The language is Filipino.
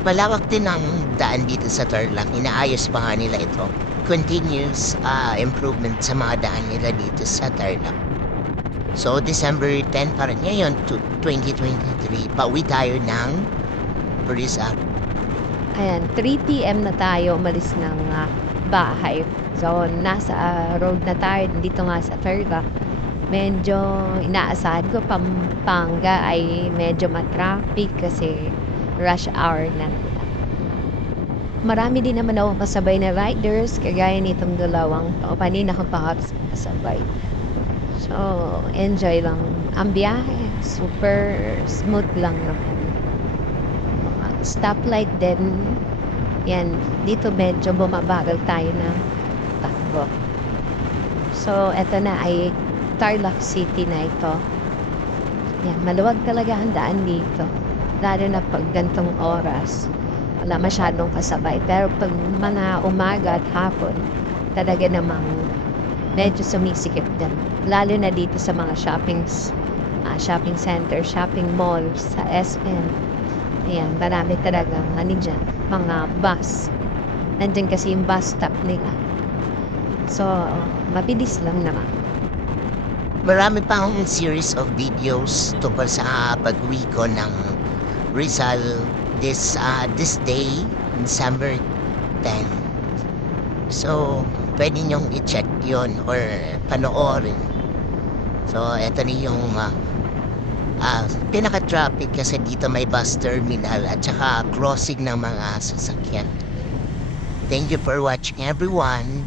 Malawak din ang daan dito sa Tarlac, inaayos pa nga nila ito. Continuous improvement sa mga daan nila dito sa Tarlac. So, December 10 pa rin ngayon to 2023, pauwi tayo ng Rizal. Ayan, 3 p.m. na tayo umalis ng bahay. So, nasa road na tayo dito nga sa Tarlac. Medyo inaasahan ko Pampanga ay medyo matraffic kasi rush hour na. Marami din naman ako kasabay na riders kagaya nitong dalawang kanina ko pa kasabay. So, enjoy lang. Ang biyahe, super smooth lang naman. Stoplight din. Yan, dito medyo bumabagal tayo ng takbo. So, eto na ay Tarlac City na ito. Yan, maluwag talaga ang daan dito. Lalo na pag gantong oras, wala masyadong kasabay. Pero pag mga umaga at hapon, talaga namang medyo sumisikip din. Lalo na dito sa mga shopping center, shopping malls, sa SM. Ayan, marami talagang dyan, mga bus. Nandyan kasi yung bus stop nila. So, mabilis lang naman. Marami pang series of videos tungkol sa pag-uwi ko ng Rizal this day, December 10. So, pwede nyong i-check yon or panoorin. So, eto na yung pinaka-traffic kasi dito may bus terminal at saka crossing ng mga sasakyan. Thank you for watching, everyone.